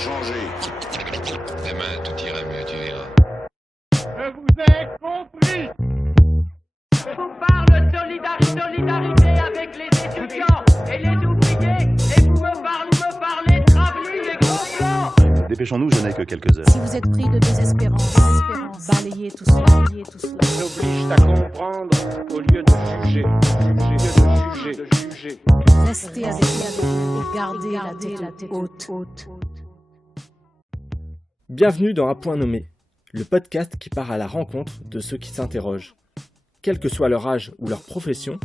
changer. Demain, tout ira mieux, tu verras. Je vous ai compris. Je vous parle de solidarité avec les étudiants et les ouvriers, et vous me parlez travelling et gros blancs. Dépêchons-nous, je n'ai que quelques heures. Si vous êtes pris de désespérance, balayez tout cela. Oblige à comprendre au lieu de juger. Restez avec et gardez la tête haute. Bienvenue dans Un point nommé, le podcast qui part à la rencontre de ceux qui s'interrogent. Quel que soit leur âge ou leur profession,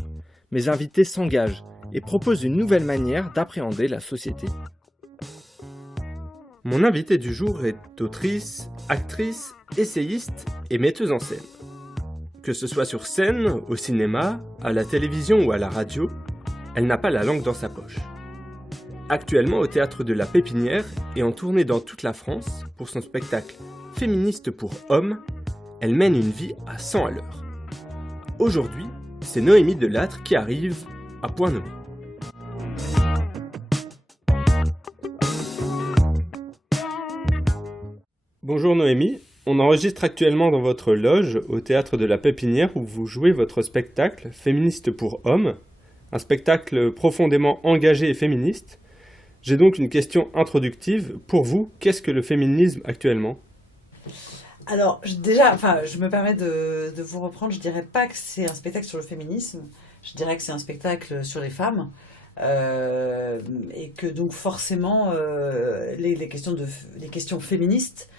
mes invités s'engagent et proposent une nouvelle manière d'appréhender la société. Mon invitée du jour est autrice, actrice, essayiste et metteuse en scène. Que ce soit sur scène, au cinéma, à la télévision ou à la radio, elle n'a pas la langue dans sa poche. Actuellement au Théâtre de la Pépinière et en tournée dans toute la France pour son spectacle Féministe pour hommes, elle mène une vie à 100 à l'heure. Aujourd'hui, c'est Noémie Delattre qui arrive à point nommé. Bonjour Noémie, on enregistre actuellement dans votre loge au Théâtre de la Pépinière où vous jouez votre spectacle Féministe pour hommes, un spectacle profondément engagé et féministe. J'ai donc une question introductive. Pour vous, qu'est-ce que le féminisme actuellement ? Alors, je me permets de vous reprendre. Je dirais pas que c'est un spectacle sur le féminisme. Je dirais que c'est un spectacle sur les femmes. Et que donc forcément, les questions féministes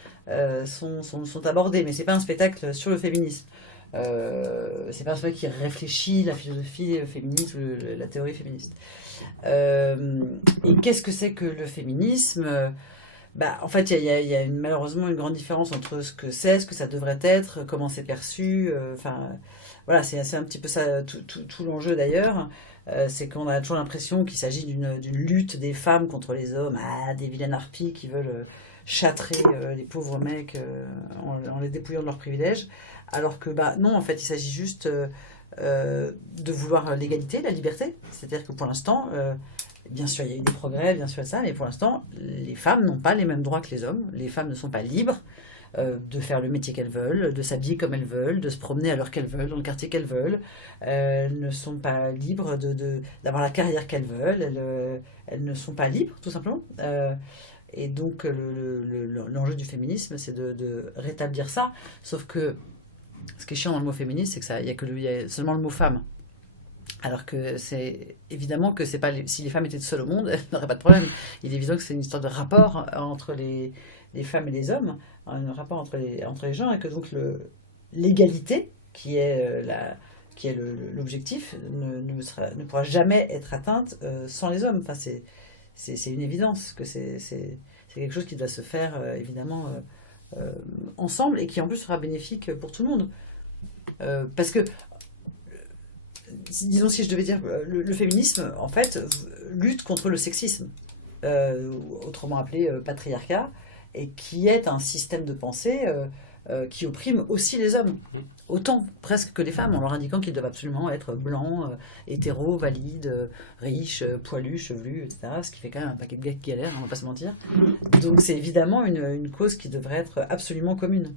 sont abordées. Mais c'est pas un spectacle sur le féminisme. C'est pas un spectacle qui réfléchit la philosophie féministe ou la théorie féministe. Et qu'est-ce que c'est que le féminisme ? En fait, il y a malheureusement une grande différence entre ce que c'est, ce que ça devrait être, comment c'est perçu. Voilà, c'est un petit peu ça tout l'enjeu d'ailleurs. C'est qu'on a toujours l'impression qu'il s'agit d'une lutte des femmes contre les hommes, des vilaines harpies qui veulent châtrer les pauvres mecs en les dépouillant de leurs privilèges. Alors que non, en fait, il s'agit juste de vouloir l'égalité, la liberté. C'est-à-dire que pour l'instant, bien sûr, il y a eu des progrès, bien sûr, ça, mais pour l'instant, les femmes n'ont pas les mêmes droits que les hommes. Les femmes ne sont pas libres de faire le métier qu'elles veulent, de s'habiller comme elles veulent, de se promener à l'heure qu'elles veulent, dans le quartier qu'elles veulent. Elles ne sont pas libres d'avoir la carrière qu'elles veulent. Elles ne sont pas libres, tout simplement. Et donc, l'enjeu du féminisme, c'est de rétablir ça. Sauf que ce qui est chiant dans le mot féministe, c'est qu'il y a seulement le mot femme. Alors que c'est évidemment que c'est pas si les femmes étaient seules au monde, elles n'auraient pas de problème. Il est évident que c'est une histoire de rapport entre les femmes et les hommes, un rapport entre les genres, et que donc l'égalité, qui est l'objectif, ne pourra jamais être atteinte sans les hommes. Enfin, c'est une évidence que c'est quelque chose qui doit se faire évidemment ensemble et qui en plus sera bénéfique pour tout le monde. Parce que disons, si je devais dire, le féminisme, en fait, lutte contre le sexisme, autrement appelé patriarcat, et qui est un système de pensée qui opprime aussi les hommes, autant presque que les femmes, en leur indiquant qu'ils doivent absolument être blancs, hétéros, valides, riches, poilus, chevelus, etc. Ce qui fait quand même un paquet de gars qui galèrent, on va pas se mentir. Donc c'est évidemment une cause qui devrait être absolument commune.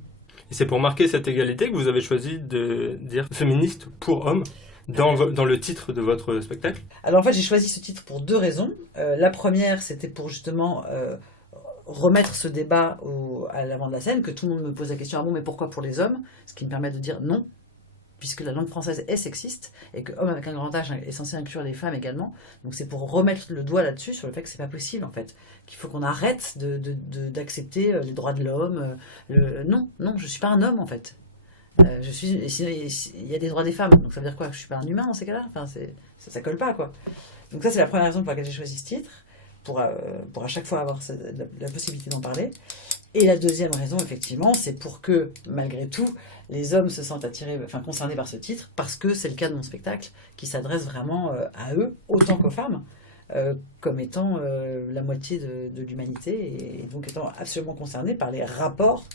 Et c'est pour marquer cette égalité que vous avez choisi de dire féministe pour hommes dans le titre de votre spectacle ? Alors en fait, j'ai choisi ce titre pour deux raisons. La première, c'était pour justement remettre ce débat à l'avant de la scène, que tout le monde me pose la question, mais pourquoi pour les hommes ? Ce qui me permet de dire non, puisque la langue française est sexiste, et que homme avec un grand H est censé inclure les femmes également. Donc c'est pour remettre le doigt là-dessus, sur le fait que c'est pas possible en fait, qu'il faut qu'on arrête d'accepter les droits de l'homme. Non, je suis pas un homme en fait. Il y a des droits des femmes, donc ça veut dire quoi ? Que je suis pas un humain dans ces cas-là ? Enfin, ça colle pas, quoi. Donc ça, c'est la première raison pour laquelle j'ai choisi ce titre, pour à chaque fois avoir la possibilité d'en parler. Et la deuxième raison, effectivement, c'est pour que, malgré tout, les hommes se sentent concernés par ce titre, parce que c'est le cas de mon spectacle, qui s'adresse vraiment à eux, autant qu'aux femmes, comme étant la moitié de l'humanité, et donc étant absolument concernés par les rapports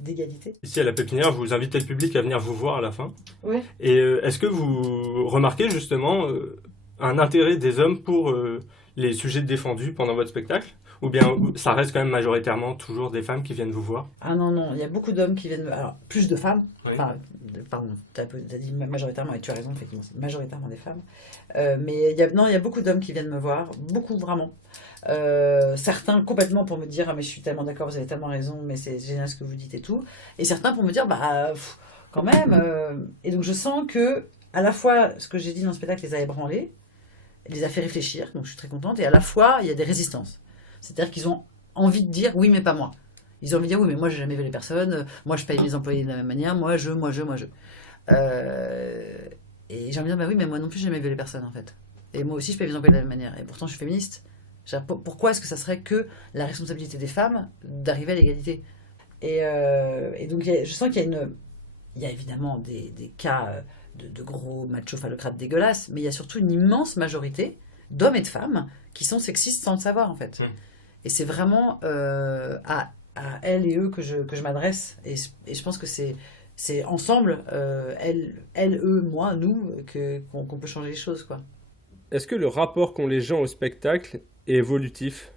d'égalité. Ici à la Pépinière, vous invitez le public à venir vous voir à la fin. Oui. Et est-ce que vous remarquez justement un intérêt des hommes pour les sujets défendus pendant votre spectacle? Ou bien ça reste quand même majoritairement toujours des femmes qui viennent vous voir? Ah non, non, il y a beaucoup d'hommes qui viennent. Alors, plus de femmes. Oui. Enfin, pardon, t'as dit majoritairement, et tu as raison, effectivement, c'est majoritairement des femmes. Mais non, il y a beaucoup d'hommes qui viennent me voir, beaucoup vraiment. Certains complètement pour me dire ah mais je suis tellement d'accord, vous avez tellement raison, mais c'est génial ce que vous dites et tout. Et certains pour me dire quand même. Et donc je sens que à la fois ce que j'ai dit dans le spectacle les a ébranlés, les a fait réfléchir, donc je suis très contente. Et à la fois il y a des résistances. C'est-à-dire qu'ils ont envie de dire oui mais pas moi. Ils ont envie de dire oui mais moi j'ai jamais vu les personnes, moi je paye mes employés de la même manière, moi je. Et j'ai envie de dire bah oui mais moi non plus j'ai jamais vu les personnes en fait. Et moi aussi je paye mes employés de la même manière. Et pourtant je suis féministe. Pourquoi est-ce que ça serait que la responsabilité des femmes d'arriver à l'égalité? Et donc je sens qu'il y a évidemment des cas de gros macho-phallocrates dégueulasses, mais il y a surtout une immense majorité d'hommes et de femmes qui sont sexistes sans le savoir en fait. Et c'est vraiment à elles et eux que je m'adresse. Et je pense que c'est ensemble, elles, eux, moi, nous, qu'on peut changer les choses, quoi. Est-ce que le rapport qu'ont les gens au spectacle est évolutif?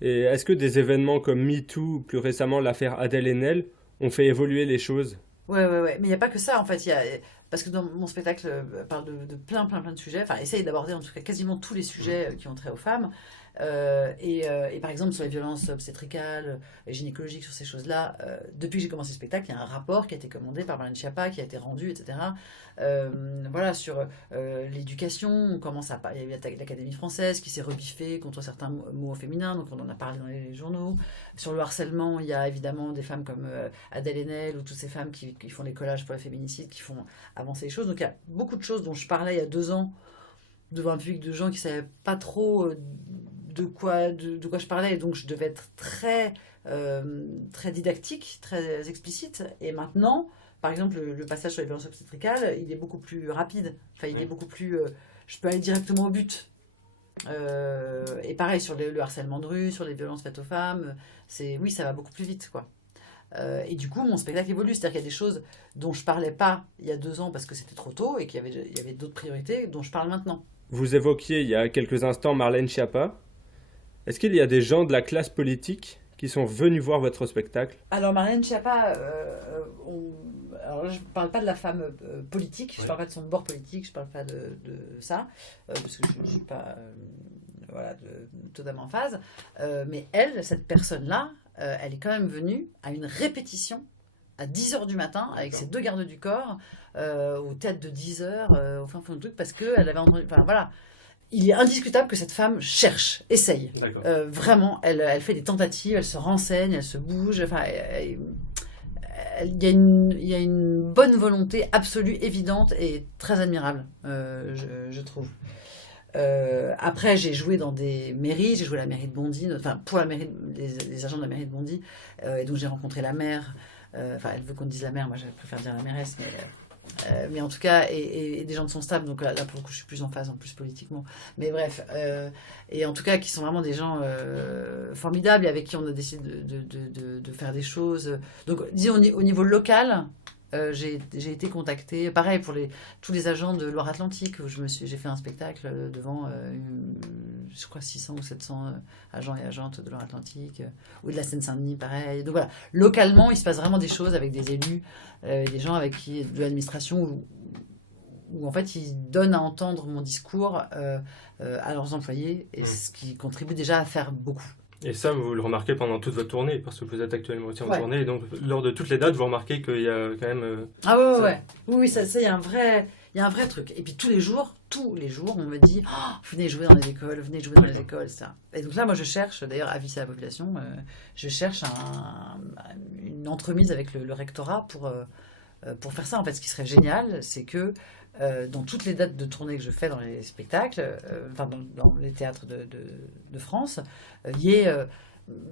Et est-ce que des événements comme MeToo ou plus récemment l'affaire Adèle Haenel ont fait évoluer les choses? Ouais. Mais il n'y a pas que ça, en fait. Parce que dans mon spectacle parle de plein de sujets, enfin, essaye d'aborder en tout cas quasiment tous les sujets qui ont trait aux femmes. Et par exemple, sur les violences obstétricales et gynécologiques, sur ces choses-là, depuis que j'ai commencé le spectacle, il y a un rapport qui a été commandé par Marlène Schiappa, qui a été rendu, etc. Voilà, sur l'éducation, on commence il y a eu l'Académie française qui s'est rebiffée contre certains mots féminins, donc on en a parlé dans les journaux. Sur le harcèlement, il y a évidemment des femmes comme Adèle Haenel ou toutes ces femmes qui font des collages pour le féminicide, qui font avancer les choses. Donc il y a beaucoup de choses dont je parlais il y a 2 ans devant un public de gens qui ne savaient pas trop de quoi je parlais, et donc je devais être très didactique, très explicite. Et maintenant, par exemple, le passage sur les violences obstétricales, il est beaucoup plus rapide. Enfin, il est beaucoup plus... je peux aller directement au but. Et pareil, sur le harcèlement de rue, sur les violences faites aux femmes, oui, ça va beaucoup plus vite, quoi. Et du coup, mon spectacle évolue. C'est-à-dire qu'il y a des choses dont je parlais pas il y a 2 ans parce que c'était trop tôt et qu'il y avait d'autres priorités dont je parle maintenant. Vous évoquiez il y a quelques instants Marlène Schiappa. Est-ce qu'il y a des gens de la classe politique qui sont venus voir votre spectacle? Alors Marlène Schiappa, alors là, je ne parle pas de la femme politique, je ne parle pas de son bord politique, je ne parle pas de ça, parce que je ne suis pas totalement en phase. Mais elle, cette personne-là, elle est quand même venue à une répétition à 10h du matin avec ses 2 gardes du corps au théâtre de 10h, au fin fond du truc, parce qu'elle avait entendu... Enfin voilà. Il est indiscutable que cette femme cherche, essaye. Vraiment, elle fait des tentatives, elle se renseigne, elle se bouge. Enfin, il y a une bonne volonté absolue, évidente et très admirable, je trouve. Après, j'ai joué dans des mairies, j'ai joué à la mairie de Bondy, enfin pour les agents de la mairie de Bondy, et donc j'ai rencontré la maire. Enfin, elle veut qu'on dise la maire, moi je préfère dire la mairesse, mais en tout cas, et des gens de son staff, donc là pour le coup je suis plus en phase en plus politiquement, mais bref, et en tout cas qui sont vraiment des gens formidables et avec qui on a décidé de faire des choses. Donc disons au niveau local, j'ai été contactée, pareil pour tous les agents de Loire-Atlantique, où j'ai fait un spectacle devant je crois 600 ou 700 agents et agentes de Loire-Atlantique, ou de la Seine-Saint-Denis, pareil. Donc voilà, localement il se passe vraiment des choses avec des élus, des gens avec qui de l'administration où en fait ils donnent à entendre mon discours à leurs employés, et ce qui contribue déjà à faire beaucoup. Et ça, vous le remarquez pendant toute votre tournée, parce que vous êtes actuellement aussi en tournée, et donc lors de toutes les dates, vous remarquez qu'il y a quand même... Oui, ça il y a un vrai truc. Et puis tous les jours, on me dit venez jouer dans les écoles, ça. Et donc là, moi je cherche, d'ailleurs, avis à la population, je cherche une entremise avec le rectorat pour faire ça. En fait, ce qui serait génial, c'est que dans toutes les dates de tournée que je fais dans les spectacles, dans les théâtres de France, il y ait,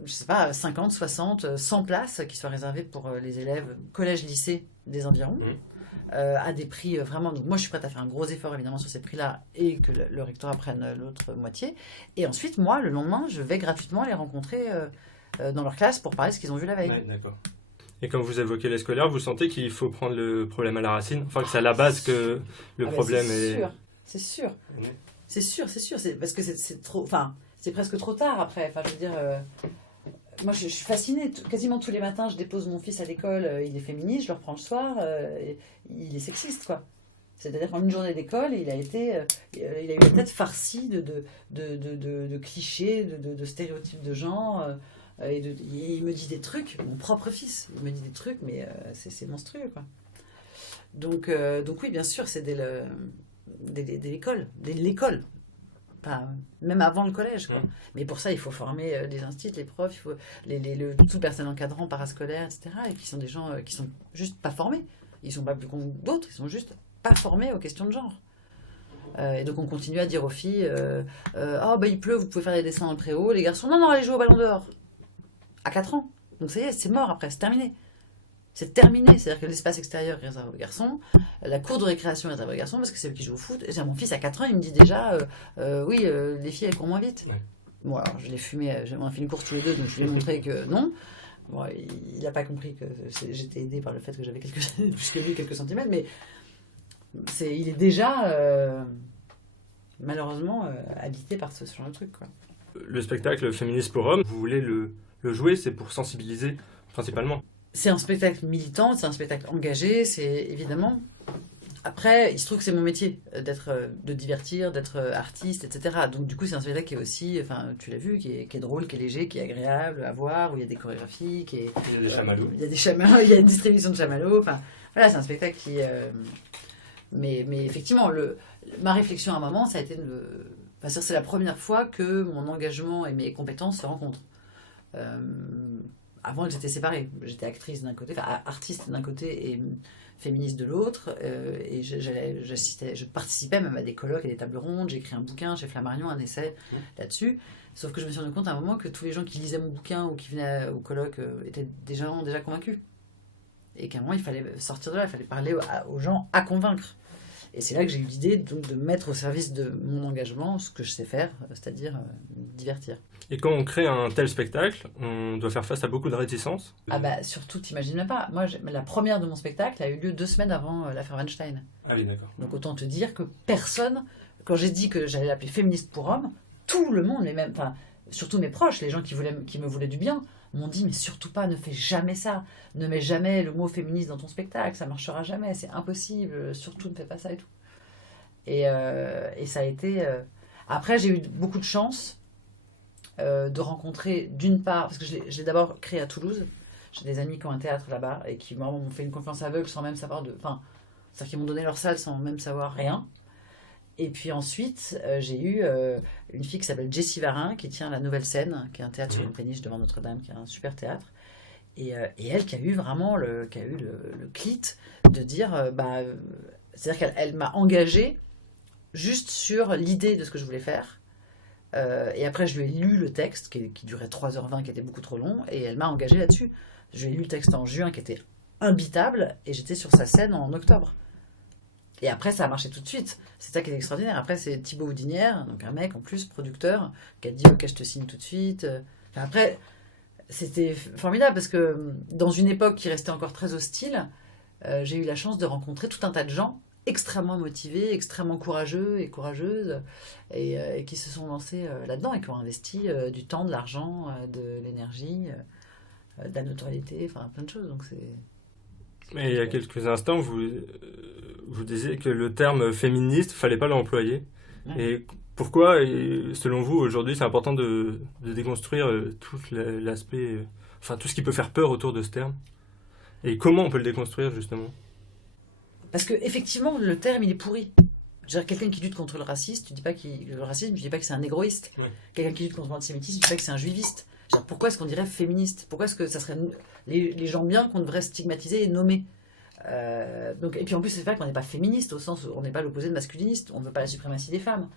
je sais pas, 50, 60, 100 places qui soient réservées pour les élèves collège-lycée des environs, à des prix vraiment... Donc moi, je suis prête à faire un gros effort, évidemment, sur ces prix-là, et que le rectorat prenne l'autre moitié. Et ensuite, moi, le lendemain, je vais gratuitement les rencontrer dans leur classe pour parler de ce qu'ils ont vu la veille. Ouais, d'accord. Et quand vous évoquez les scolaires, vous sentez qu'il faut prendre le problème à la racine? Enfin, que c'est à la base que le problème est... C'est sûr. C'est sûr, c'est parce que c'est trop, enfin, c'est presque trop tard après. Enfin, je veux dire, moi, je suis fascinée. Quasiment tous les matins, je dépose mon fils à l'école. Il est féministe, je le reprends le soir. Il est sexiste, quoi. C'est-à-dire qu'en une journée d'école, il a eu la tête farcie de clichés, de stéréotypes de genre. Il me dit des trucs, mon propre fils, il me dit des trucs, mais c'est monstrueux, quoi. Donc oui, bien sûr, c'est dès l'école. Enfin, même avant le collège, quoi. Mais pour ça, il faut former les instituts, les profs, il faut tout le personnel encadrant, parascolaire, etc. Et qui sont des gens qui sont juste pas formés. Ils sont pas plus cons que d'autres, ils sont juste pas formés aux questions de genre. Et donc on continue à dire aux filles il pleut, vous pouvez faire des dessins dans le préau. Les garçons, non, allez jouer au ballon dehors. À 4 ans. Donc ça y est, c'est mort après, c'est terminé. C'est terminé, c'est-à-dire que l'espace extérieur est réservé aux garçons, la cour de récréation est réservée aux garçons parce que c'est eux qui jouent au foot. Et mon fils à 4 ans, il me dit déjà les filles elles courent moins vite. Ouais. Bon, alors je l'ai fumé, on a fait une course tous les deux, donc je lui ai montré que non. Bon, il n'a pas compris que j'étais aidée par le fait que j'avais quelques années plus que lui, quelques centimètres, mais il est déjà malheureusement habité par ce genre de truc, quoi. Le spectacle Féministe pour hommes, vous voulez le jouer, c'est pour sensibiliser principalement. C'est un spectacle militant, c'est un spectacle engagé, c'est évidemment. Après, il se trouve que c'est mon métier, de divertir, d'être artiste, etc. Donc du coup, c'est un spectacle qui est aussi, enfin, tu l'as vu, qui est drôle, qui est léger, qui est agréable à voir, où il y a des chorégraphies, il y a des chamallows. Il y a des chamallows, il y a une distribution de chamallows. Enfin, voilà, c'est un spectacle qui. Mais effectivement, ma réflexion à un moment, ça a été c'est la première fois que mon engagement et mes compétences se rencontrent. Avant, elles étaient séparées. J'étais actrice d'un côté, enfin artiste d'un côté et féministe de l'autre. Et je participais même à des colloques et des tables rondes. J'ai écrit un bouquin chez Flammarion, un essai là-dessus. Sauf que je me suis rendu compte à un moment que tous les gens qui lisaient mon bouquin ou qui venaient au colloque étaient déjà convaincus. Et qu'à un moment, il fallait sortir de là, il fallait parler aux gens à convaincre. Et c'est là que j'ai eu l'idée donc, de mettre au service de mon engagement ce que je sais faire, c'est-à-dire divertir. Et quand on crée un tel spectacle, on doit faire face à beaucoup de réticences. Ah bah surtout, t'imagines même pas. Moi, la première de mon spectacle a eu lieu 2 semaines avant l'affaire Weinstein. Ah oui, d'accord. Donc autant te dire que personne, quand j'ai dit que j'allais l'appeler Féministe pour hommes, tout le monde, enfin surtout mes proches, les gens qui me voulaient du bien, m'ont dit mais surtout pas, ne fais jamais ça, ne mets jamais le mot féministe dans ton spectacle, ça marchera jamais, c'est impossible, surtout ne fais pas ça et tout. Et ça a été... Après, j'ai eu beaucoup de chance de rencontrer, d'une part, parce que je l'ai d'abord créé à Toulouse, j'ai des amis qui ont un théâtre là-bas et qui m'ont fait une confiance aveugle sans même savoir c'est-à-dire qu'ils m'ont donné leur salle sans même savoir rien. Et puis ensuite, j'ai eu une fille qui s'appelle Jessie Varin, qui tient la Nouvelle Scène, qui est un théâtre sur une péniche devant Notre-Dame, qui est un super théâtre. Et elle qui a eu vraiment le clit de dire... c'est-à-dire qu'elle m'a engagée juste sur l'idée de ce que je voulais faire. Et après, je lui ai lu le texte, qui durait 3h20, qui était beaucoup trop long, et elle m'a engagée là-dessus. Je lui ai lu le texte en juin, qui était imbitable, et j'étais sur sa scène en octobre. Et après, ça a marché tout de suite. C'est ça qui est extraordinaire. Après, c'est Thibaut Houdinière, donc un mec en plus, producteur, qui a dit « Ok, je te signe tout de suite ». Enfin, après, c'était formidable parce que dans une époque qui restait encore très hostile, j'ai eu la chance de rencontrer tout un tas de gens extrêmement motivés, extrêmement courageux et courageuses, et qui se sont lancés là-dedans et qui ont investi du temps, de l'argent, de l'énergie, de la notoriété, enfin plein de choses. Donc c'est... Mais il y a quelques instants, vous disiez que le terme féministe, il ne fallait pas l'employer. Ouais. Et pourquoi, selon vous, aujourd'hui, c'est important de déconstruire tout l'aspect, tout ce qui peut faire peur autour de ce terme? Et comment on peut le déconstruire, justement? Parce qu'effectivement, le terme, il est pourri. Quelqu'un qui lutte contre le racisme, tu dis pas que c'est un négroïste. Ouais. Quelqu'un qui lutte contre l'antisémitisme, tu dis pas que c'est un juiviste. Pourquoi est-ce qu'on dirait féministe? Pourquoi est-ce que ça serait les gens bien qu'on devrait stigmatiser et nommer? Et puis en plus, c'est vrai qu'on n'est pas féministe, au sens où on n'est pas l'opposé de masculiniste. On ne veut pas la suprématie des femmes.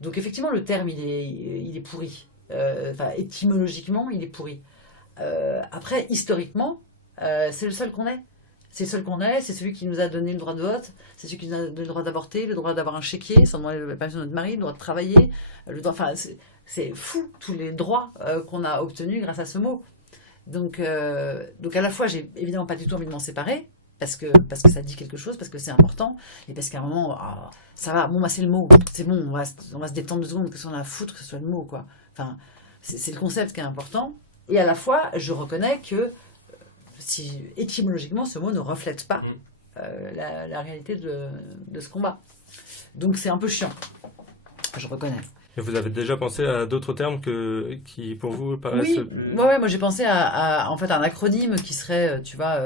Donc effectivement, le terme, il est pourri. Étymologiquement, il est pourri. Après, historiquement, c'est le seul qu'on ait. C'est le seul qu'on ait, c'est celui qui nous a donné le droit de vote, c'est celui qui nous a donné le droit d'avorter, le droit d'avoir un chéquier, sans demander la permission de notre mari, le droit de travailler, c'est fou, tous les droits qu'on a obtenus grâce à ce mot. Donc à la fois, j'ai évidemment pas du tout envie de m'en séparer, parce que ça dit quelque chose, parce que c'est important, et parce qu'à un moment, ça va, bon, bah, c'est le mot, c'est bon, on va se détendre 2 secondes, qu'est-ce qu'on a à foutre que ce soit le mot, quoi. Enfin, c'est le concept qui est important, et à la fois, je reconnais que, si étymologiquement, ce mot ne reflète pas la réalité de ce combat. Donc c'est un peu chiant, je reconnais. Et vous avez déjà pensé à d'autres termes qui, pour vous, paraissent... Oui, ouais, moi j'ai pensé à en fait, un acronyme qui serait, tu vois,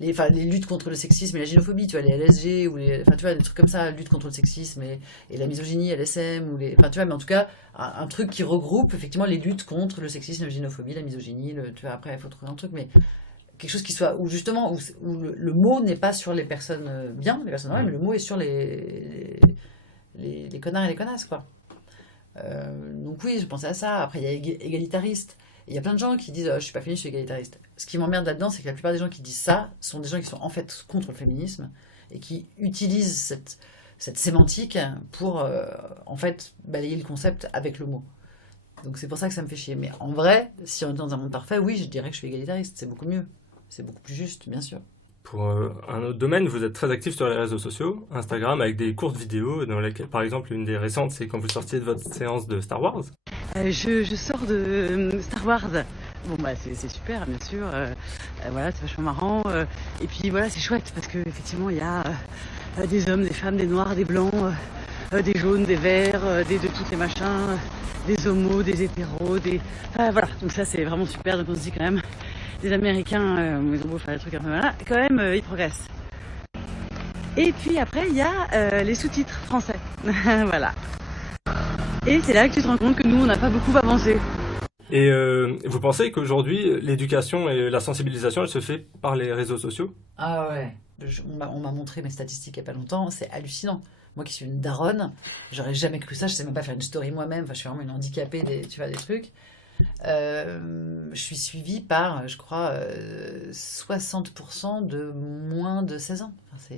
les luttes contre le sexisme et la gynophobie, tu vois, les LSG, ou enfin, tu vois, des trucs comme ça, lutte contre le sexisme et la misogynie, LSM, enfin, tu vois, mais en tout cas, un truc qui regroupe effectivement les luttes contre le sexisme, la gynophobie, la misogynie, tu vois, après, il faut trouver un truc, mais quelque chose qui soit, où justement, où le mot n'est pas sur les personnes bien, les personnes normales, mais le mot est sur les connards et les connasses, quoi. Donc oui, je pensais à ça. Après, il y a égalitariste. Il y a plein de gens qui disent je suis pas féministe, je suis égalitariste. Ce qui m'emmerde là-dedans, c'est que la plupart des gens qui disent ça sont des gens qui sont en fait contre le féminisme et qui utilisent cette sémantique pour en fait balayer le concept avec le mot. Donc c'est pour ça que ça me fait chier. Mais en vrai, si on est dans un monde parfait, oui, je dirais que je suis égalitariste. C'est beaucoup mieux. C'est beaucoup plus juste, bien sûr. Pour un autre domaine, vous êtes très actif sur les réseaux sociaux, Instagram, avec des courtes vidéos, dans lesquelles, par exemple, une des récentes, c'est quand vous sortiez de votre séance de Star Wars. Je sors de Star Wars. Bon, bah, c'est super, bien sûr. Voilà, c'est vachement marrant. Et puis, voilà, c'est chouette, parce qu'effectivement, il y a des hommes, des femmes, des noirs, des blancs, des jaunes, des verts, de tous les machins, des homos, des hétéros, voilà, donc ça, c'est vraiment super. Donc on se dit quand même... Les Américains, ils ont beau faire des trucs un peu malins, quand même, ils progressent. Et puis après, il y a les sous-titres français. Voilà. Et c'est là que tu te rends compte que nous, on n'a pas beaucoup avancé. Et vous pensez qu'aujourd'hui, l'éducation et la sensibilisation, elle se fait par les réseaux sociaux ? Ah ouais. On m'a montré mes statistiques il n'y a pas longtemps, c'est hallucinant. Moi qui suis une daronne, j'aurais jamais cru ça, je sais même pas faire une story moi-même, enfin, je suis vraiment une handicapée, tu vois, des trucs. Je suis suivie par, je crois, 60% de moins de 16 ans. Enfin,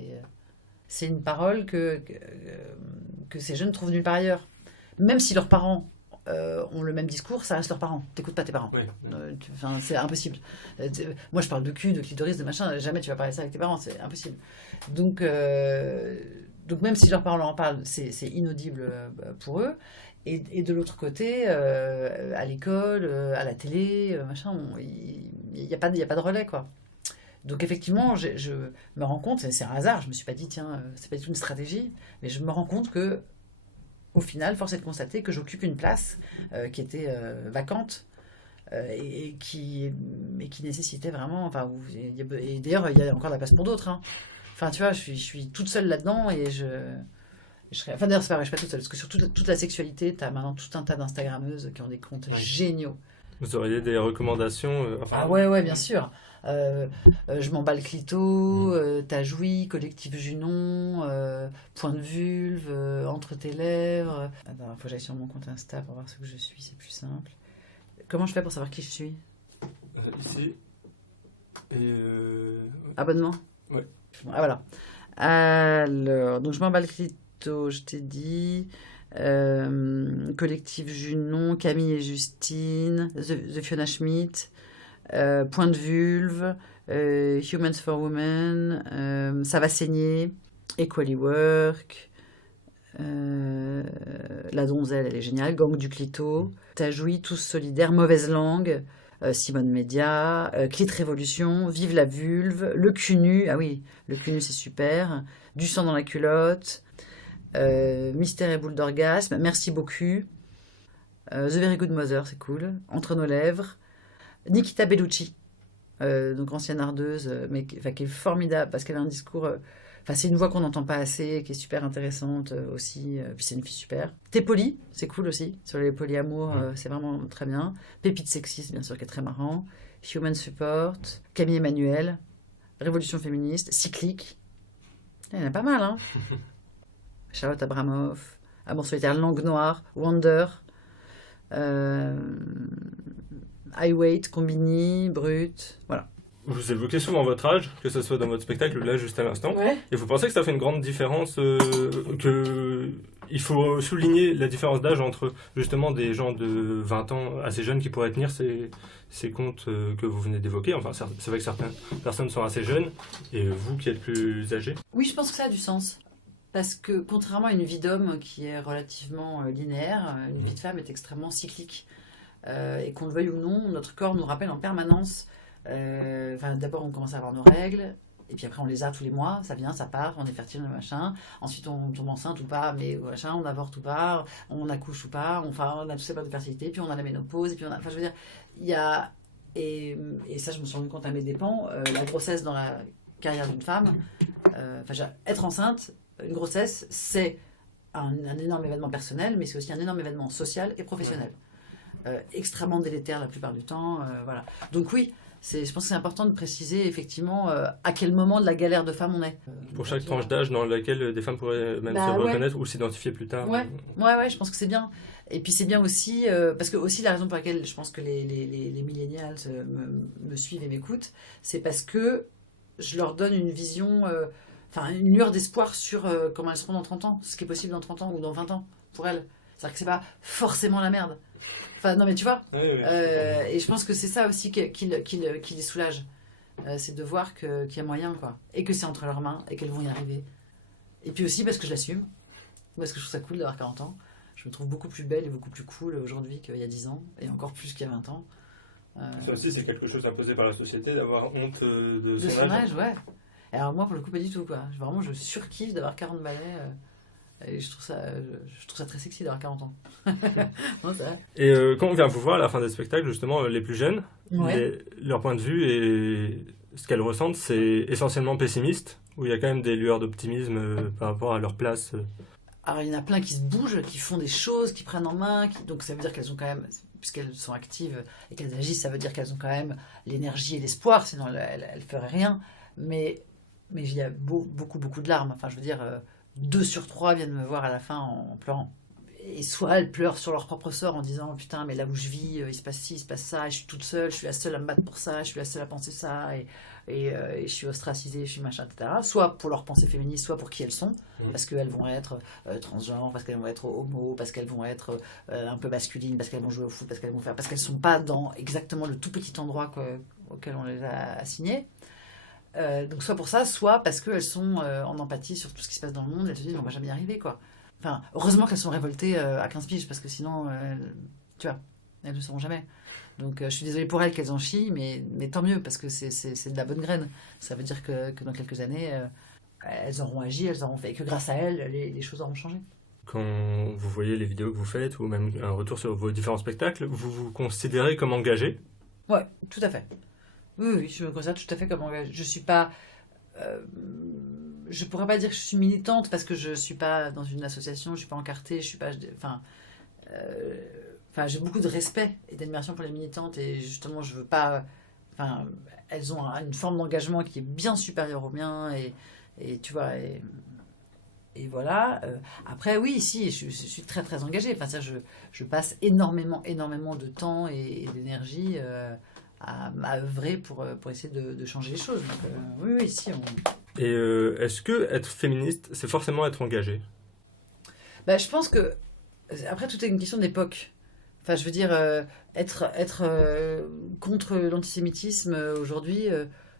c'est une parole que ces jeunes trouvent nulle part ailleurs. Même si leurs parents ont le même discours, ça reste leurs parents. T'écoutes pas tes parents. Oui. C'est impossible. Moi, je parle de cul, de clitoris, de machin. Jamais tu vas parler ça avec tes parents. C'est impossible. Donc même si leurs parents en parlent, c'est inaudible pour eux. Et de l'autre côté, à l'école, à la télé, machin, il n'y a pas de relais, quoi. Donc effectivement, je me rends compte, c'est un hasard, je me suis pas dit, tiens, c'est pas du tout une stratégie, mais je me rends compte que, au final, force est de constater que j'occupe une place qui était vacante et qui nécessitait vraiment, enfin, et d'ailleurs, il y a encore de la place pour d'autres, hein. Enfin, tu vois, je suis toute seule là-dedans et enfin, d'ailleurs, c'est pas vrai, je suis pas toute seule, parce que sur toute la sexualité, t'as maintenant tout un tas d'Instagrammeuses qui ont des comptes géniaux. Vous auriez des recommandations Ah ouais, bien sûr. Je m'emballe clito, t'as joui, collectif Junon, point de vulve, entre tes lèvres. Attends, faut que j'aille sur mon compte Insta pour voir ce que je suis, c'est plus simple. Comment je fais pour savoir qui je suis ? Ici. Et abonnement ? Ouais. Ah voilà. Alors, donc je m'emballe clito, je t'ai dit. Collectif Junon, Camille et Justine, The Fiona Schmidt, Point de vulve, Humans for Women, Ça va saigner, Equally Work, La Donzelle, elle est géniale, Gang du Clito, T'as joui, Tous solidaires, Mauvaise langue, Simone Média, Clit Révolution, Vive la vulve, Le cul nu, ah oui, Le cul nu c'est super, Du sang dans la culotte, Mystère et boule d'orgasme, Merci beaucoup, The Very Good Mother, c'est cool, Entre nos lèvres, Nikita Bellucci, donc ancienne ardeuse, mais qui est formidable parce qu'elle a un discours. C'est une voix qu'on n'entend pas assez, qui est super intéressante aussi. Puis c'est une fille super. T'es poli, c'est cool aussi. Sur les polyamours, c'est vraiment très bien. Pépite sexiste, bien sûr, qui est très marrant. Human Support, Camille Emmanuel, Révolution féministe, Cyclique. Il y en a pas mal, hein. Charlotte Abramoff, Amour solitaire, Langue noire, Wonder. High Weight, Combini, Brut, voilà. Vous évoquez souvent votre âge, que ce soit dans votre spectacle, là, juste à l'instant. Ouais. Et vous pensez que ça fait une grande différence qu'il Il faut souligner la différence d'âge entre justement des gens de 20 ans assez jeunes qui pourraient tenir ces comptes que vous venez d'évoquer. Enfin, c'est vrai que certaines personnes sont assez jeunes, et vous qui êtes plus âgés. Oui, je pense que ça a du sens. Parce que contrairement à une vie d'homme qui est relativement linéaire, une vie de femme est extrêmement cyclique. Et qu'on le veuille ou non, notre corps nous rappelle en permanence. D'abord, on commence à avoir nos règles. Et puis après, on les a tous les mois, ça vient, ça part, on est fertile, machin. Ensuite, on tombe enceinte ou pas, mais machin, on avorte ou pas, on accouche ou pas, on a tous ces problèmes de fertilité, puis on a la ménopause, et puis enfin, je veux dire, il y a, et ça, je me suis rendu compte à mes dépens, la grossesse dans la carrière d'une femme, être enceinte, une grossesse, c'est un énorme événement personnel, mais c'est aussi un énorme événement social et professionnel. Extrêmement délétère la plupart du temps, voilà. Donc oui, je pense que c'est important de préciser effectivement à quel moment de la galère de femme on est. Pour chaque tranche d'âge dans laquelle des femmes pourraient même se reconnaître ou s'identifier plus tard. Ouais, je pense que c'est bien. Et puis c'est bien aussi, parce que aussi la raison pour laquelle je pense que les millennials me suivent et m'écoutent, c'est parce que je leur donne une vision, une lueur d'espoir sur comment elles seront dans 30 ans, ce qui est possible dans 30 ans ou dans 20 ans pour elles. C'est-à-dire que c'est pas forcément la merde. Enfin, non, mais tu vois. Oui. Et je pense que c'est ça aussi qui les soulage. C'est de voir qu'il y a moyen, quoi. Et que c'est entre leurs mains et qu'elles vont y arriver. Et puis aussi parce que je l'assume. Parce que je trouve ça cool d'avoir 40 ans. Je me trouve beaucoup plus belle et beaucoup plus cool aujourd'hui qu'il y a 10 ans. Et encore plus qu'il y a 20 ans. Ça aussi, c'est quelque chose imposé par la société, d'avoir honte de son âge. Ouais. Et alors moi, pour le coup, pas du tout, quoi. Vraiment, je surkiffe d'avoir 40 balais. Et je trouve ça très sexy d'avoir 40 ans. Non, c'est vrai. Et quand on vient vous voir à la fin des spectacles, justement, les plus jeunes, leur point de vue et ce qu'elles ressentent, c'est essentiellement pessimiste, où il y a quand même des lueurs d'optimisme par rapport à leur place. Alors, il y en a plein qui se bougent, qui font des choses, qui prennent en main, donc ça veut dire qu'elles ont quand même, puisqu'elles sont actives et qu'elles agissent, ça veut dire qu'elles ont quand même l'énergie et l'espoir, sinon elles ne feraient rien. Mais il y a beaucoup de larmes. Enfin, je veux dire... 2 sur 3 viennent me voir à la fin en pleurant. Et soit elles pleurent sur leur propre sort en disant « Putain, mais là où je vis, il se passe ci, il se passe ça, et je suis toute seule, je suis la seule à me battre pour ça, je suis la seule à penser ça, et je suis ostracisée, je suis machin, etc. » Soit pour leur pensée féministe, soit pour qui elles sont, parce qu'elles vont être transgenres, parce qu'elles vont être homo, parce qu'elles vont être un peu masculines, parce qu'elles vont jouer au foot, parce qu'elles ne sont pas dans exactement le tout petit endroit auquel on les a assignées. Donc soit pour ça, soit parce qu'elles sont en empathie sur tout ce qui se passe dans le monde, elles se disent on va jamais y arriver, quoi. Enfin, heureusement qu'elles sont révoltées à 15 piges, parce que sinon, tu vois, elles ne le sauront jamais. Donc je suis désolée pour elles qu'elles en chient, mais tant mieux, parce que c'est de la bonne graine. Ça veut dire que dans quelques années, elles auront agi, elles auront fait, et que grâce à elles, les choses auront changé. Quand vous voyez les vidéos que vous faites, ou même un retour sur vos différents spectacles, vous vous considérez comme engagé ? Ouais, tout à fait. Oui, je me considère tout à fait comme engagée. Je suis pas... je pourrais pas dire que je suis militante parce que je suis pas dans une association, je suis pas encartée, je suis pas... j'ai beaucoup de respect et d'admiration pour les militantes et justement, je veux pas... elles ont une forme d'engagement qui est bien supérieure au mien et tu vois... Et voilà. Après, oui, si, je suis très, très engagée. Enfin, je passe énormément de temps et d'énergie... à œuvrer pour essayer de changer les choses. Donc, oui, si. Et est-ce que être féministe, c'est forcément être engagé ? Je pense que, après, tout est une question d'époque. Enfin, je veux dire, être contre l'antisémitisme aujourd'hui,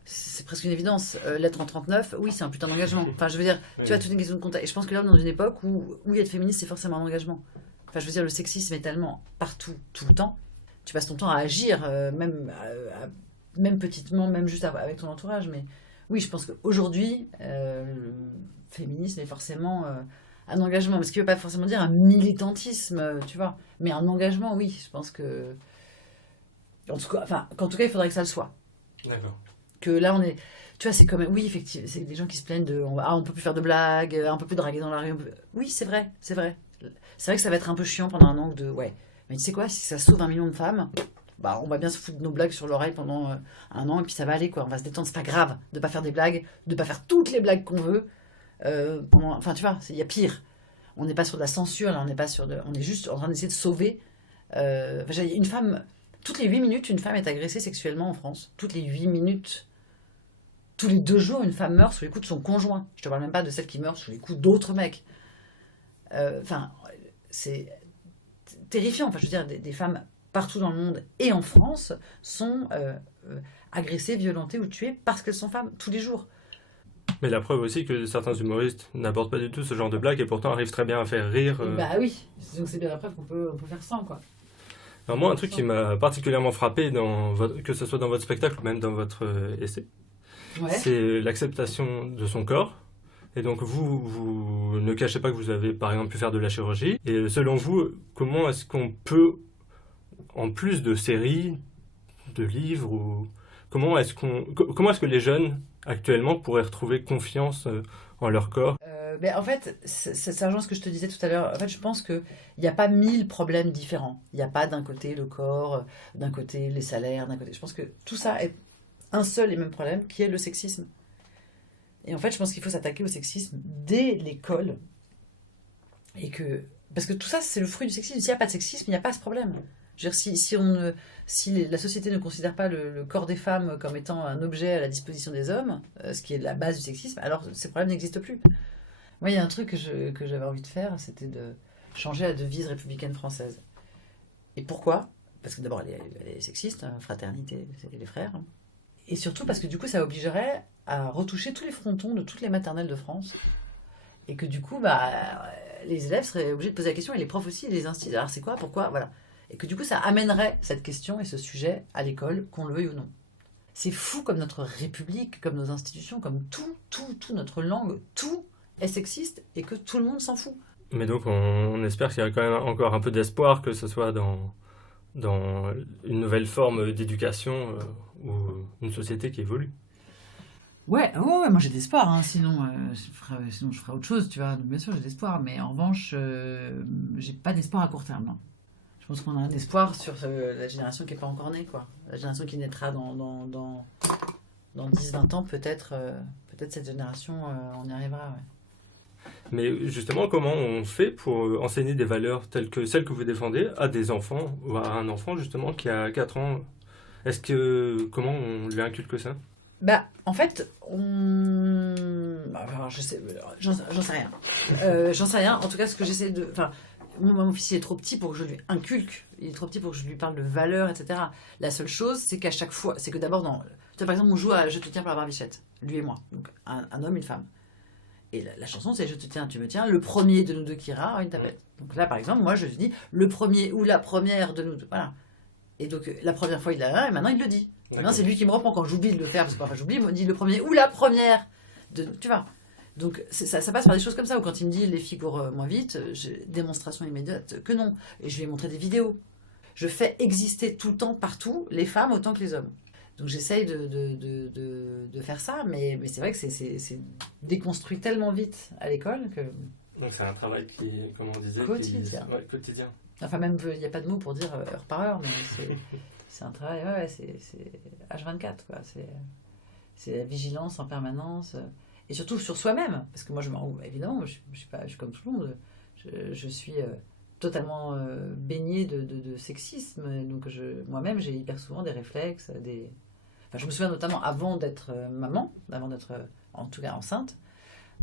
c'est presque une évidence. L'être en 39, oui, c'est un putain d'engagement. Enfin, je veux dire, tu vois, toute une question de contexte. Et je pense que là, on est dans une époque où être féministe, c'est forcément un engagement. Enfin, je veux dire, le sexisme est tellement partout, tout le temps. Tu passes ton temps à agir, même petitement, même juste avec ton entourage. Mais oui, je pense qu'aujourd'hui, le féminisme est forcément un engagement. Mais ce qui ne veut pas forcément dire un militantisme, tu vois. Mais un engagement, oui, je pense que... qu'en tout cas, il faudrait que ça le soit. D'accord. Que là, on est... Tu vois, c'est comme... Oui, effectivement, c'est des gens qui se plaignent de... on ne peut plus faire de blagues, on ne peut plus draguer dans la rue. Oui, c'est vrai. C'est vrai que ça va être un peu chiant pendant un an de... Ouais. Mais tu sais quoi, si ça sauve 1 million de femmes, on va bien se foutre de nos blagues sur l'oreille pendant un an et puis ça va aller, quoi. On va se détendre, c'est pas grave de pas faire des blagues, de pas faire toutes les blagues qu'on veut. Enfin, tu vois, il y a pire. On n'est pas sur de la censure, là, on est juste en train d'essayer de sauver. Une femme, toutes les 8 minutes, une femme est agressée sexuellement en France. Toutes les 8 minutes. Tous les 2 jours, une femme meurt sous les coups de son conjoint. Je te parle même pas de celle qui meurt sous les coups d'autres mecs. Enfin, c'est terrifiant. Enfin, je veux dire, des femmes partout dans le monde et en France sont agressées, violentées ou tuées parce qu'elles sont femmes tous les jours. Mais la preuve aussi que certains humoristes n'abordent pas du tout ce genre de blagues et pourtant arrivent très bien à faire rire. Bah oui, donc c'est bien la preuve qu'on peut faire sans, quoi. Alors moi, un truc qui m'a particulièrement frappé, que ce soit dans votre spectacle ou même dans votre essai, Ouais. c'est l'acceptation de son corps. Et donc vous ne cachez pas que vous avez par exemple pu faire de la chirurgie. Et selon vous, comment est-ce qu'on peut, en plus de séries, de livres, comment est-ce que les jeunes actuellement pourraient retrouver confiance en leur corps? Mais en fait, ça rejoint ce que je te disais tout à l'heure. En fait, je pense qu'il n'y a pas 1000 problèmes différents. Il n'y a pas d'un côté le corps, d'un côté les salaires, d'un côté... Je pense que tout ça est un seul et même problème, qui est le sexisme. Et en fait, je pense qu'il faut s'attaquer au sexisme dès l'école. Parce que tout ça, c'est le fruit du sexisme. S'il n'y a pas de sexisme, il n'y a pas ce problème. Je veux dire, si la société ne considère pas le corps des femmes comme étant un objet à la disposition des hommes, ce qui est la base du sexisme, alors ces problèmes n'existent plus. Moi, il y a un truc que j'avais envie de faire, c'était de changer la devise républicaine française. Et pourquoi ? Parce que d'abord, elle est sexiste, hein, fraternité, c'est les frères. Hein. Et surtout parce que du coup, ça obligerait à retoucher tous les frontons de toutes les maternelles de France. Et que du coup, les élèves seraient obligés de poser la question, et les profs aussi, les instituts. Alors c'est quoi ? Pourquoi ? Voilà. Et que du coup, ça amènerait cette question et ce sujet à l'école, qu'on le veuille ou non. C'est fou comme notre République, comme nos institutions, comme tout, notre langue, tout est sexiste et que tout le monde s'en fout. Mais donc on espère qu'il y a quand même encore un peu d'espoir, que ce soit dans une nouvelle forme d'éducation ou une société qui évolue. Ouais, moi j'ai d'espoir, hein. Sinon je ferais autre chose, tu vois. Donc, bien sûr, j'ai d'espoir, mais en revanche, j'ai pas d'espoir à court terme. Non. Je pense qu'on a un espoir sur la génération qui n'est pas encore née, quoi. La génération qui naîtra dans 10-20 ans, peut-être cette génération, on y arrivera, ouais. Mais justement, comment on fait pour enseigner des valeurs telles que celles que vous défendez à des enfants, ou à un enfant justement qui a 4 ans? Comment on lui inculque ça? En fait, je sais, j'en sais rien. J'en sais rien. En tout cas, ce que j'essaie de... Enfin, mon fils, il est trop petit pour que je lui inculque. Il est trop petit pour que je lui parle de valeurs, etc. La seule chose, c'est qu'à chaque fois... C'est que d'abord, tu vois, par exemple, on joue à « Je te tiens pour la barbichette ». Lui et moi. Donc, un homme, une femme. Et la chanson, c'est « Je te tiens, tu me tiens ». Le premier de nous deux qui ira a une tapette. Donc là, par exemple, moi, je lui dis « Le premier ou la première de nous deux ». Voilà. Et donc, la première fois, il l'a et maintenant, il le dit. Maintenant, c'est lui qui me reprend quand j'oublie de le faire. Parce que parfois, j'oublie, il me dit « Le premier ou la première de... » Tu vois. Donc, ça passe par des choses comme ça. Ou quand il me dit « Les filles courent moins vite », démonstration immédiate que non. Et je lui ai montré des vidéos. Je fais exister tout le temps, partout, les femmes autant que les hommes. Donc j'essaye de faire ça, mais c'est vrai que c'est déconstruit tellement vite à l'école que... Donc c'est un travail qui, comme on disait... Quotidien. Quotidien. Enfin même, il n'y a pas de mot pour dire heure par heure, mais c'est un travail, c'est H24, quoi. C'est la vigilance en permanence, et surtout sur soi-même, parce que moi, évidemment, je suis comme tout le monde, je suis... totalement baignée de sexisme. Donc moi-même, j'ai hyper souvent des réflexes. Enfin, je me souviens notamment avant d'être maman, avant d'être en tout cas enceinte,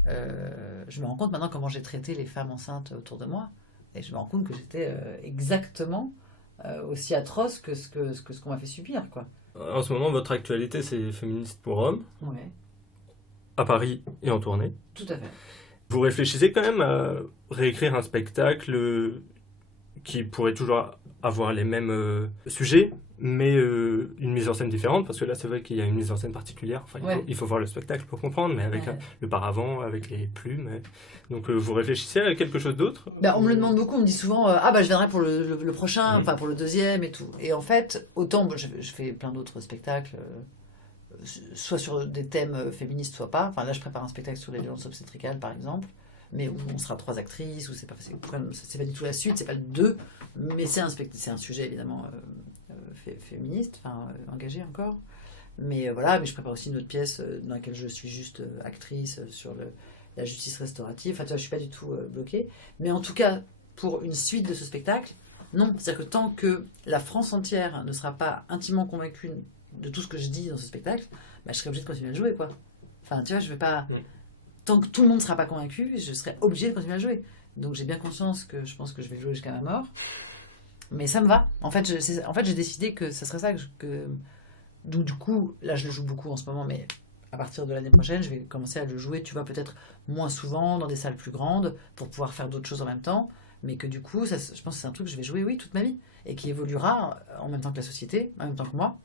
je me rends compte maintenant comment j'ai traité les femmes enceintes autour de moi. Et je me rends compte que j'étais exactement aussi atroce que ce qu'on m'a fait subir, quoi. En ce moment, votre actualité, c'est Féministes pour hommes, Ouais, à Paris et en tournée. tout à fait. Vous réfléchissez quand même à réécrire un spectacle qui pourrait toujours avoir les mêmes sujets, mais une mise en scène différente, parce que là c'est vrai qu'il y a une mise en scène particulière. Enfin, Ouais. il faut voir le spectacle pour comprendre, mais avec le paravent, avec les plumes. Donc vous réfléchissez à quelque chose d'autre? On me le demande beaucoup, on me dit souvent je viendrai pour le prochain, enfin pour le deuxième et tout. Et en fait, autant je fais plein d'autres spectacles, soit sur des thèmes féministes, soit pas. Enfin là, je prépare un spectacle sur les violences obstétricales, par exemple, mais où on sera 3 actrices, où c'est pas du tout la suite, c'est pas le 2, mais c'est un sujet évidemment féministe, engagé encore. Mais voilà, mais je prépare aussi une autre pièce dans laquelle je suis juste actrice sur la justice restaurative. Enfin, tu vois, je suis pas du tout bloquée. Mais en tout cas, pour une suite de ce spectacle, non. C'est-à-dire que tant que la France entière ne sera pas intimement convaincue de tout ce que je dis dans ce spectacle, je serai obligée de continuer à le jouer, quoi. Enfin, tu vois, je vais pas... Tant que tout le monde ne sera pas convaincu, je serai obligée de continuer à le jouer. Donc j'ai bien conscience que je pense que je vais jouer jusqu'à ma mort. Mais ça me va. En fait, j'ai décidé que ça serait ça. Donc du coup, là je le joue beaucoup en ce moment, mais à partir de l'année prochaine, je vais commencer à le jouer, tu vois, peut-être moins souvent, dans des salles plus grandes, pour pouvoir faire d'autres choses en même temps. Mais que du coup, je pense que c'est un truc que je vais jouer, oui, toute ma vie. Et qui évoluera en même temps que la société, en même temps que moi.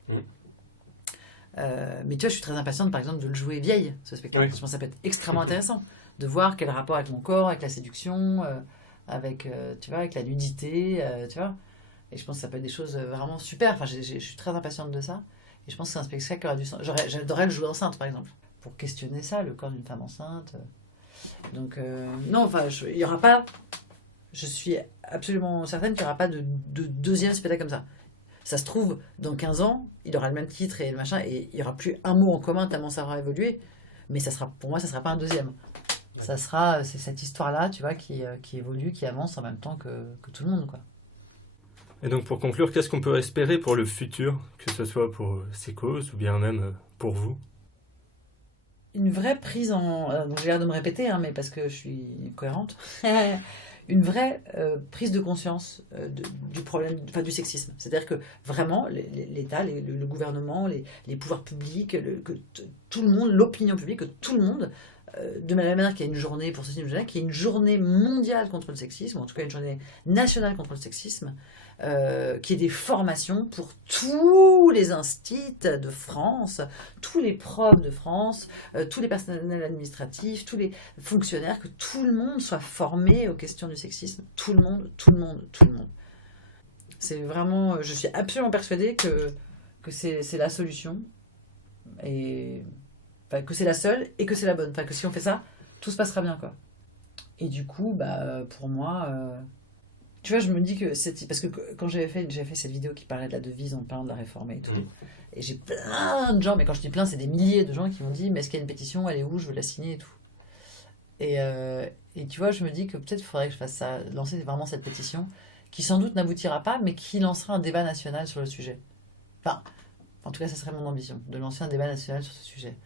Mais tu vois, je suis très impatiente, par exemple, de le jouer vieille, ce spectacle. Je pense que ça peut être extrêmement intéressant de voir quel rapport avec mon corps, avec la séduction, avec, tu vois, avec la nudité, tu vois. Et je pense que ça peut être des choses vraiment super. Enfin, je suis très impatiente de ça. Et je pense que c'est un spectacle qui aura du sens. J'adorerais le jouer enceinte, par exemple, pour questionner ça, le corps d'une femme enceinte. Donc, non, enfin, il n'y aura pas... Je suis absolument certaine qu'il n'y aura pas de deuxième spectacle comme ça. Ça se trouve, dans 15 ans, il aura le même titre et le machin, et il n'y aura plus un mot en commun tellement ça aura évolué. Mais ça sera, pour moi, ça ne sera pas un deuxième. Ça sera, c'est cette histoire-là, tu vois, qui évolue, qui avance en même temps que tout le monde, quoi. Et donc pour conclure, qu'est-ce qu'on peut espérer pour le futur, que ce soit pour ces causes ou bien même pour vous ? Une vraie prise en... donc j'ai l'air de me répéter, hein, mais parce que je suis cohérente. Une vraie prise de conscience du problème, enfin du sexisme. C'est-à-dire que vraiment, l'État, le gouvernement, les pouvoirs publics, que tout le monde, l'opinion publique, que tout le monde, de la même manière qu'il y a une journée pour ceci, qu'il y a une journée mondiale contre le sexisme, ou en tout cas une journée nationale contre le sexisme, qu'il y ait des formations pour tous les instituts de France, tous les profs de France, tous les personnels administratifs, tous les fonctionnaires, que tout le monde soit formé aux questions du sexisme. Tout le monde. C'est vraiment... Je suis absolument persuadée que c'est la solution, et enfin, que c'est la seule, et que c'est la bonne. Enfin, que si on fait ça, tout se passera bien, quoi. Et du coup, pour moi... Tu vois, je me dis que parce que quand j'avais fait cette vidéo qui parlait de la devise en parlant de la réformer et tout, et j'ai plein de gens, mais quand je dis plein, c'est des milliers de gens qui m'ont dit, mais est-ce qu'il y a une pétition, elle est où, je veux la signer et tout. Et tu vois, je me dis que peut-être il faudrait que je fasse ça, lancer vraiment cette pétition, qui sans doute n'aboutira pas, mais qui lancera un débat national sur le sujet. Enfin, en tout cas, ça serait mon ambition, de lancer un débat national sur ce sujet.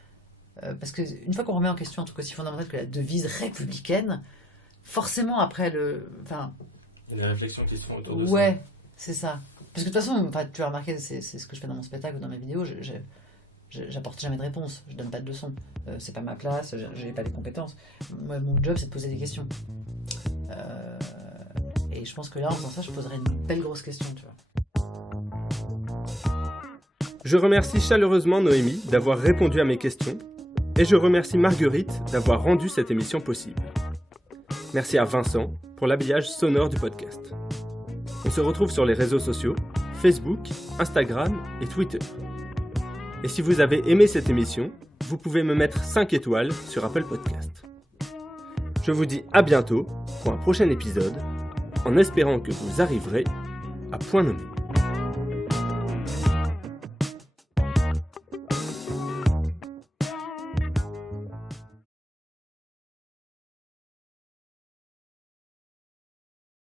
Parce qu'une fois qu'on remet en question un truc aussi fondamental que la devise républicaine, forcément après Enfin, il y a des réflexions qui se font autour de ça. Ouais, c'est ça. Parce que de toute façon, tu as remarqué, c'est ce que je fais dans mon spectacle ou dans mes vidéos, j'apporte jamais de réponse, je donne pas de leçons. C'est pas ma place, j'ai pas les compétences. Moi, mon job, c'est de poser des questions. Et je pense que là, en faisant ça, je poserai une belle grosse question, tu vois. Je remercie chaleureusement Noémie d'avoir répondu à mes questions, et je remercie Marguerite d'avoir rendu cette émission possible. Merci à Vincent pour l'habillage sonore du podcast. On se retrouve sur les réseaux sociaux, Facebook, Instagram et Twitter. Et si vous avez aimé cette émission, vous pouvez me mettre 5 étoiles sur Apple Podcast. Je vous dis à bientôt pour un prochain épisode, en espérant que vous arriverez à point nommé.